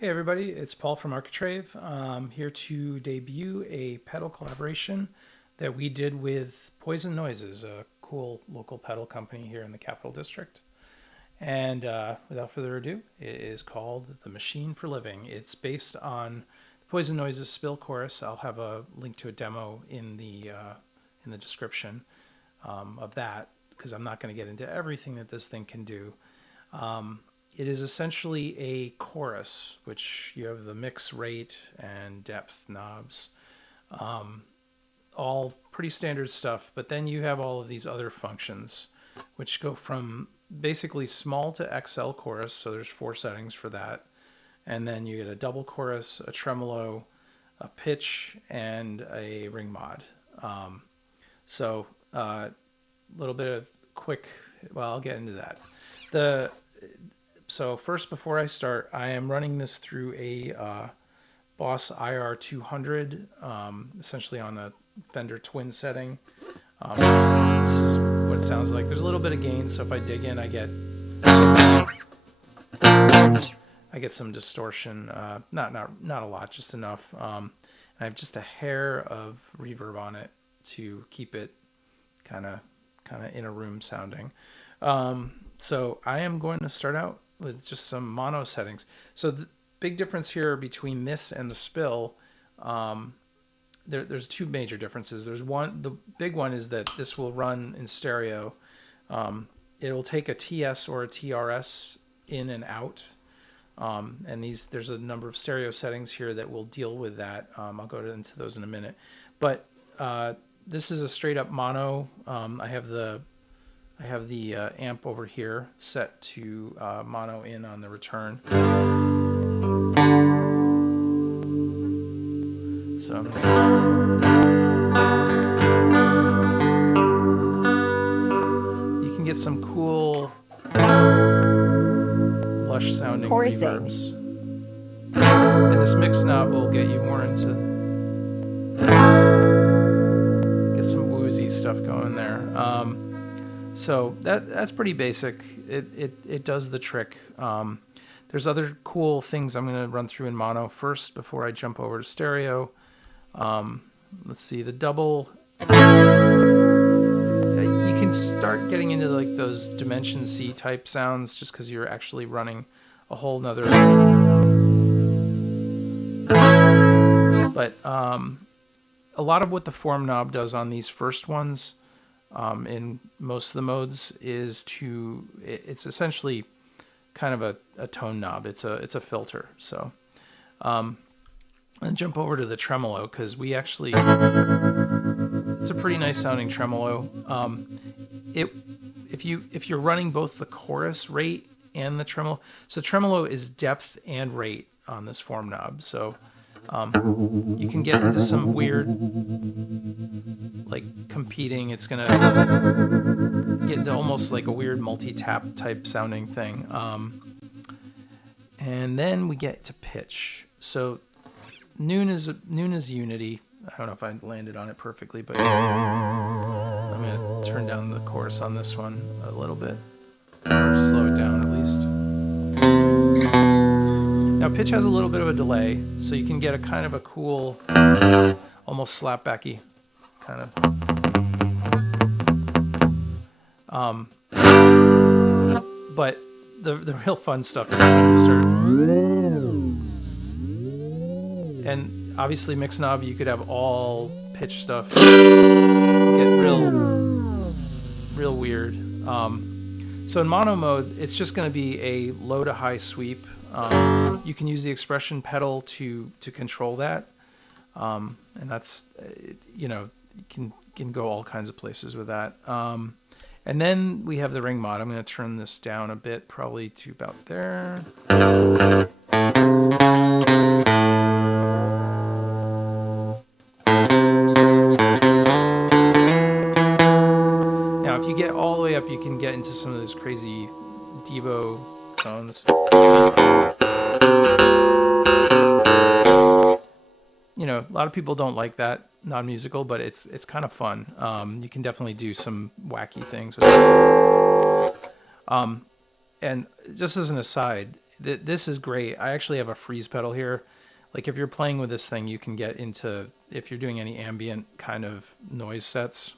Hey everybody, it's Paul from Architrave. Here to debut a pedal collaboration that we did with Poison Noises, a cool local pedal company here in the Capital District. And without further ado, it is called The Machine for Living. It's based on Poison Noises Spill Chorus. I'll have a link to a demo in the description of that because I'm not going to get into everything that this thing can do. It is essentially a chorus, which you have the mix rate and depth knobs, all pretty standard stuff. But then you have all of these other functions, which go from basically small to XL chorus. So there's 4 settings for that. And then you get a double chorus, a tremolo, a pitch, and a ring mod. So a little bit of quick, well, I'll get into that. So first, before I start, I am running this through a Boss IR200, essentially on a Fender Twin setting. This is what it sounds like. There's a little bit of gain, so if I dig in, I get some distortion. Not a lot, just enough. I have just a hair of reverb on it to keep it kind of in a room sounding. So I am going to start out with just some mono settings. So the big difference here between this and the Spill, there's 2 major differences. The big one is that this will run in stereo. It'll take a TS or a TRS in and out. And there's a number of stereo settings here that will deal with that. I'll go into those in a minute. But this is a straight up mono. I have the amp over here set to mono in on the return. So I'm just you can get some cool lush sounding reverbs. And this mix knob will get you more into get some woozy stuff going there. So that's pretty basic. It does the trick. There's other cool things I'm going to run through in mono first before I jump over to stereo. Let's see, the double. You can start getting into like those Dimension C type sounds just because you're actually running a whole nother. But a lot of what the form knob does on these first ones, in most of the modes, is it's essentially kind of a tone knob. It's a filter. So I'll jump over to the tremolo because it's a pretty nice sounding tremolo. If you're running both the chorus rate and the tremolo, so tremolo is depth and rate on this form knob. So you can get into some weird, like competing. It's gonna get into almost like a weird multi-tap type sounding thing. And then we get to pitch. So noon is unity. I don't know if I landed on it perfectly, but I'm gonna turn down the chorus on this one a little bit, or slow it down at least. Now pitch has a little bit of a delay, so you can get a kind of a cool, almost slapbacky kind of. But the real fun stuff is when you start. And obviously mix knob, you could have all pitch stuff get real weird. So in mono mode, it's just going to be a low to high sweep. You can use the expression pedal to control that, and that's you can go all kinds of places with that. And then we have the ring mod. I'm going to turn this down a bit, probably to about there. Now, if you get all the way up, you can get into some of those crazy Devo tones. A lot of people don't like that non-musical, but it's kind of fun. You can definitely do some wacky things with it. And just as an aside, this is great. I actually have a freeze pedal here. Like if you're playing with this thing, you can get into, if you're doing any ambient kind of noise sets,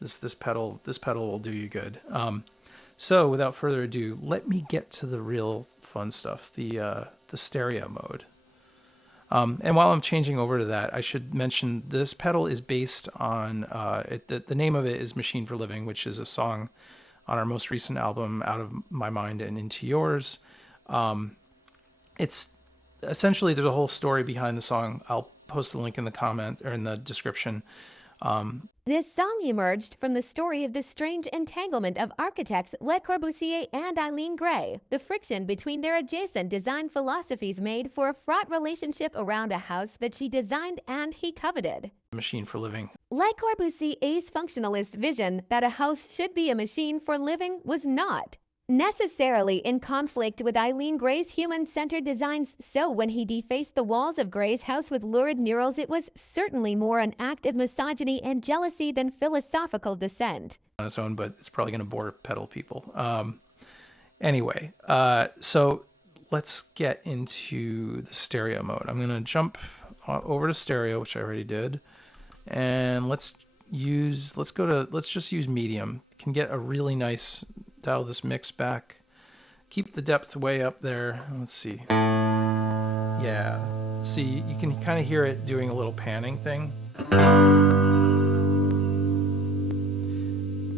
this pedal will do you good. So without further ado, let me get to the real fun stuff, the stereo mode. And while I'm changing over to that, I should mention this pedal is based on, the name of it is Machine for Living, which is a song on our most recent album, Out of My Mind and Into Yours. It's essentially, there's a whole story behind the song. I'll post the link in the comment or in the description. This song emerged from the story of the strange entanglement of architects Le Corbusier and Eileen Gray. The friction between their adjacent design philosophies made for a fraught relationship around a house that she designed and he coveted. Machine for Living. Le Corbusier's functionalist vision that a house should be a machine for living was not necessarily in conflict with Eileen Gray's human-centered designs, so when he defaced the walls of Gray's house with lurid murals, it was certainly more an act of misogyny and jealousy than philosophical dissent. On its own, but it's probably going to bore pedal people. Anyway, so let's get into the stereo mode. I'm going to jump over to stereo, which I already did, and let's just use medium. Can get a really nice, dial this mix back, keep the depth way up there. Let's see. Yeah, see, you can kind of hear it doing a little panning thing.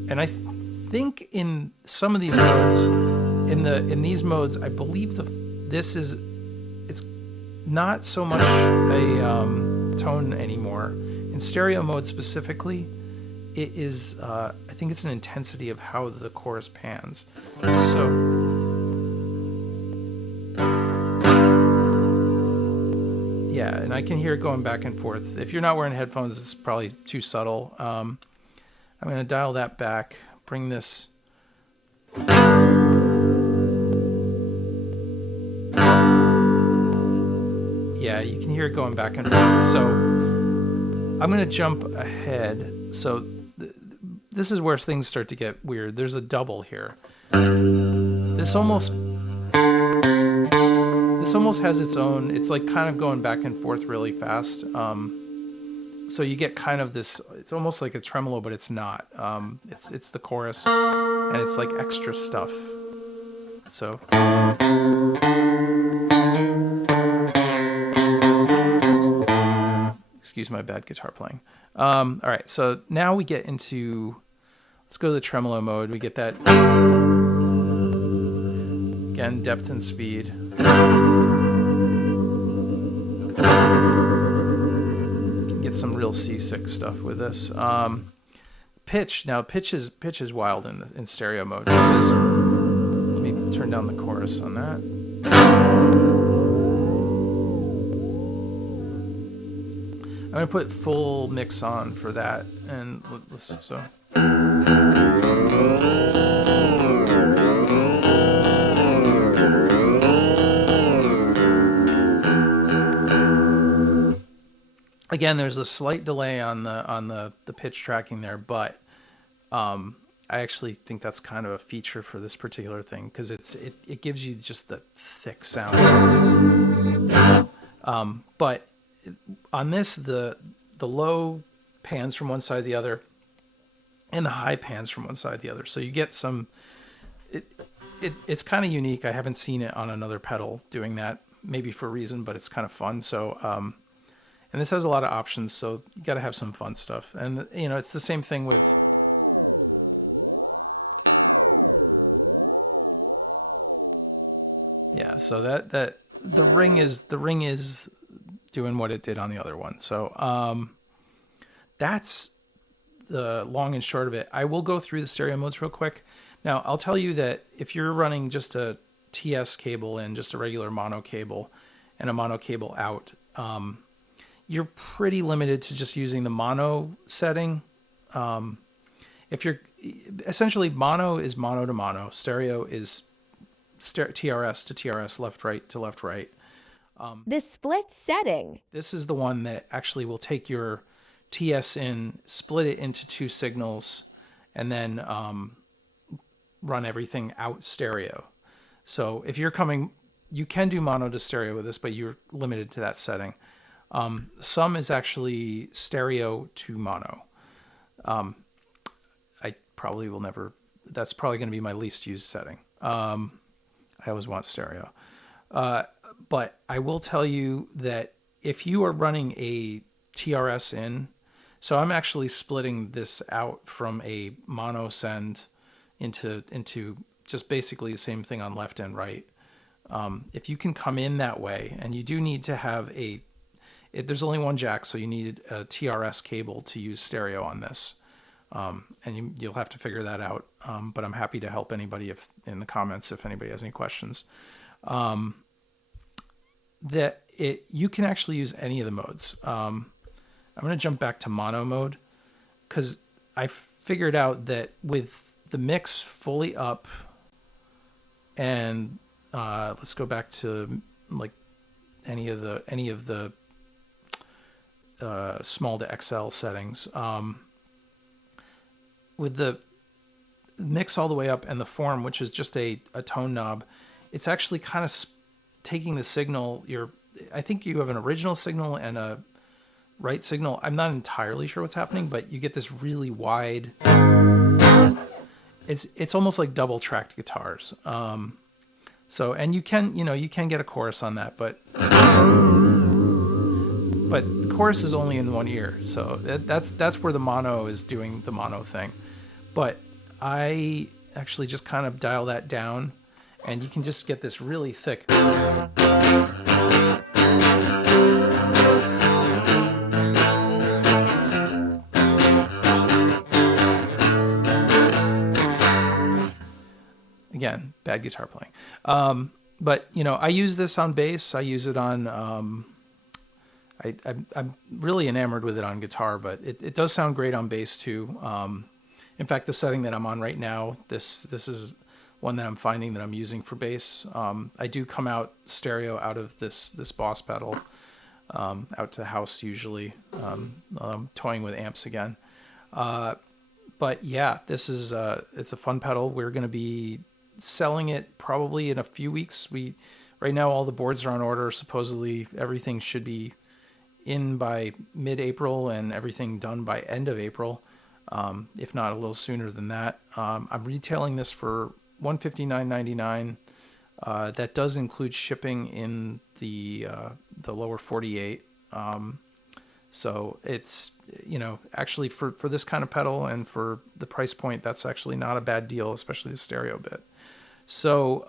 And I think in some of these modes, in these modes, I believe it's not so much a tone anymore. In stereo mode specifically, it is, I think it's an intensity of how the chorus pans. So, yeah, and I can hear it going back and forth. If you're not wearing headphones, it's probably too subtle. I'm going to dial that back, bring this. Yeah, you can hear it going back and forth. So I'm going to jump ahead. So this is where things start to get weird. There's a double here. This almost has its own, it's like kind of going back and forth really fast. So you get kind of this, it's almost like a tremolo, but it's not. It's the chorus, and it's like extra stuff. So. Excuse my bad guitar playing. All right, so now we get into, let's go to the tremolo mode. We get that, again, depth and speed. You can get some real seasick stuff with this. Pitch, now pitch is wild in stereo mode, because, let me turn down the chorus on that. I'm going to put full mix on for that, and so. Again, there's a slight delay on the pitch tracking there, but I actually think that's kind of a feature for this particular thing, because it gives you just the thick sound. But on this, the low pans from one side to the other, and the high pans from one side to the other. So you get some. It's kind of unique. I haven't seen it on another pedal doing that. Maybe for a reason, but it's kind of fun. So, and this has a lot of options. So you got to have some fun stuff. And it's the same thing with. Yeah. So that the ring is doing what it did on the other one. So that's the long and short of it. I will go through the stereo modes real quick. Now, I'll tell you that if you're running just a TS cable in, just a regular mono cable, and a mono cable out, you're pretty limited to just using the mono setting. If you're essentially, mono is mono to mono, stereo is TRS to TRS, left right to left right. The split setting. This is the one that actually will take your TS in, split it into two signals, and then run everything out stereo. So if you're coming you can do mono to stereo with this, but you're limited to that setting. Some is actually stereo to mono. I probably will never. That's probably going to be my least used setting. I always want stereo. But I will tell you that if you are running a TRS in, so I'm actually splitting this out from a mono send into just basically the same thing on left and right. If you can come in that way, and you do need to have there's only one jack, so you need a TRS cable to use stereo on this. And you'll have to figure that out. But I'm happy to help anybody in the comments if anybody has any questions. You can actually use any of the modes. I'm going to jump back to mono mode because I figured out that with the mix fully up, and let's go back to like any of the small to XL settings. With the mix all the way up and the form, which is just a tone knob, it's actually kind of taking the signal. I think you have an original signal and a right signal. I'm not entirely sure what's happening, but you get this really wide. It's almost like double tracked guitars. And you can get a chorus on that, but the chorus is only in one ear, so that's where the mono is doing the mono thing. But I actually just kind of dial that down, and you can just get this really thick. Again, bad guitar playing. But I use this on bass. I use it on. I'm really enamored with it on guitar, but it does sound great on bass too. In fact, the setting that I'm on right now, this is one that I'm finding that I'm using for bass. I do come out stereo out of this Boss pedal, out to house usually, toying with amps again. But yeah, this is it's a fun pedal. We're going to be selling it probably in a few weeks. Right now all the boards are on order. Supposedly everything should be in by mid-April and everything done by end of April, if not a little sooner than that. I'm retailing this for $159.99. That does include shipping in the lower 48. So it's, actually for this kind of pedal and for the price point, that's actually not a bad deal, especially the stereo bit. So,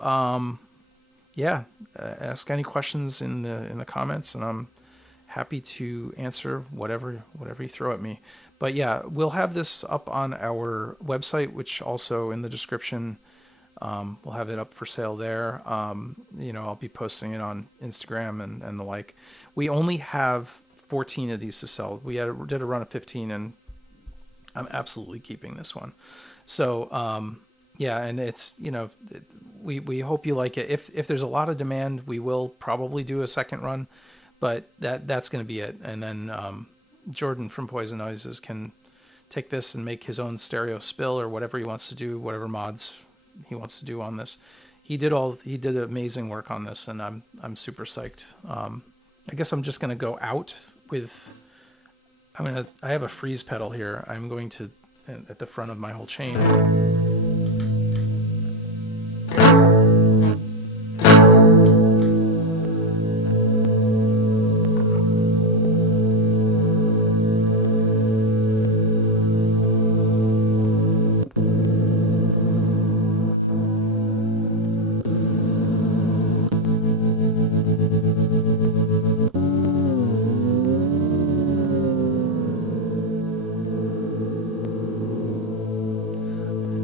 ask any questions in the comments, and I'm happy to answer whatever you throw at me. But yeah, we'll have this up on our website, which also in the description, we'll have it up for sale there. I'll be posting it on Instagram and the like. We only have 14 of these to sell. We did a run of 15, and I'm absolutely keeping this one. So, and it's, we hope you like it. If there's a lot of demand, we will probably do a second run, but that's going to be it. And then Jordan from Poison Noises can take this and make his own stereo spill or whatever he wants to do, whatever mods he wants to do on this. He did amazing work on this, and I'm super psyched. I guess I'm just going to go out with, I have a freeze pedal here. I'm going to, at the front of my whole chain.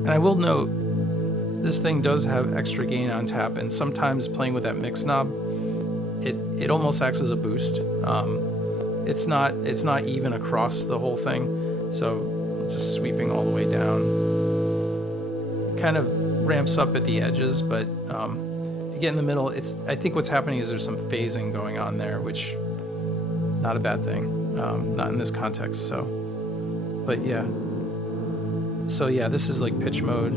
And I will note, this thing does have extra gain on tap, and sometimes playing with that mix knob, it almost acts as a boost. It's not even across the whole thing, so just sweeping all the way down. It kind of ramps up at the edges, but if you get in the middle, I think what's happening is there's some phasing going on there, which not a bad thing, not in this context. So, but yeah. So yeah, this is like pitch mode.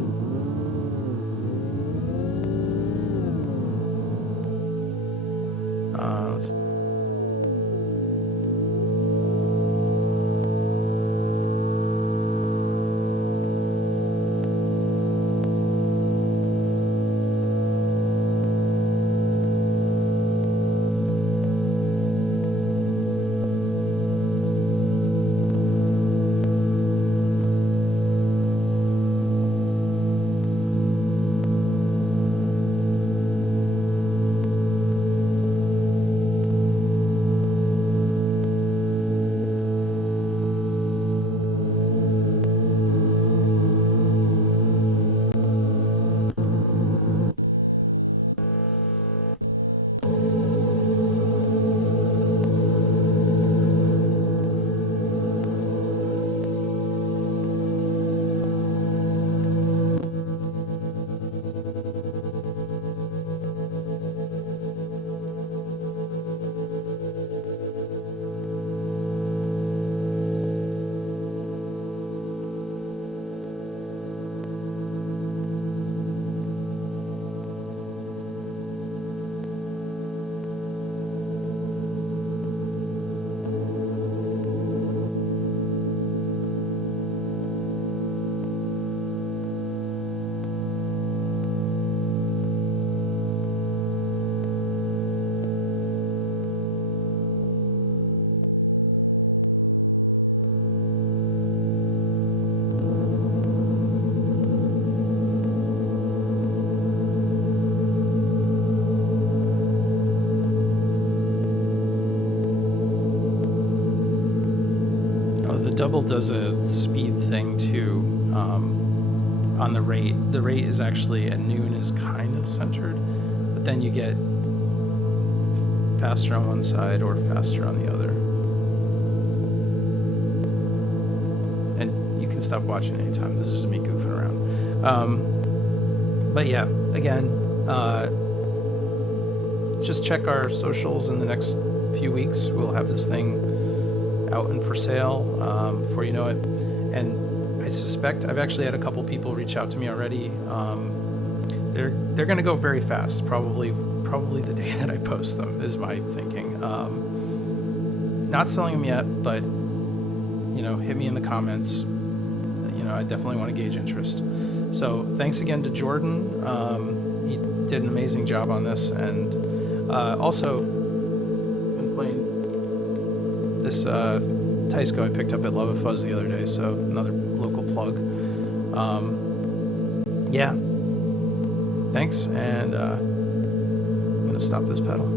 double does a speed thing too. On the rate. The rate is actually at noon is kind of centered, but then you get faster on one side or faster on the other. And you can stop watching anytime. This is just me goofing around. But yeah, again, just check our socials in the next few weeks. We'll have this thing out and for sale before you know it. And I suspect I've actually had a couple people reach out to me already. They're going to go very fast. Probably the day that I post them is my thinking. Not selling them yet, but hit me in the comments. I definitely want to gauge interest. So thanks again to Jordan. He did an amazing job on this, and also been playing this Tysko I picked up at Love of Fuzz the other day, so another local plug. Yeah, thanks, and I'm gonna stop this pedal.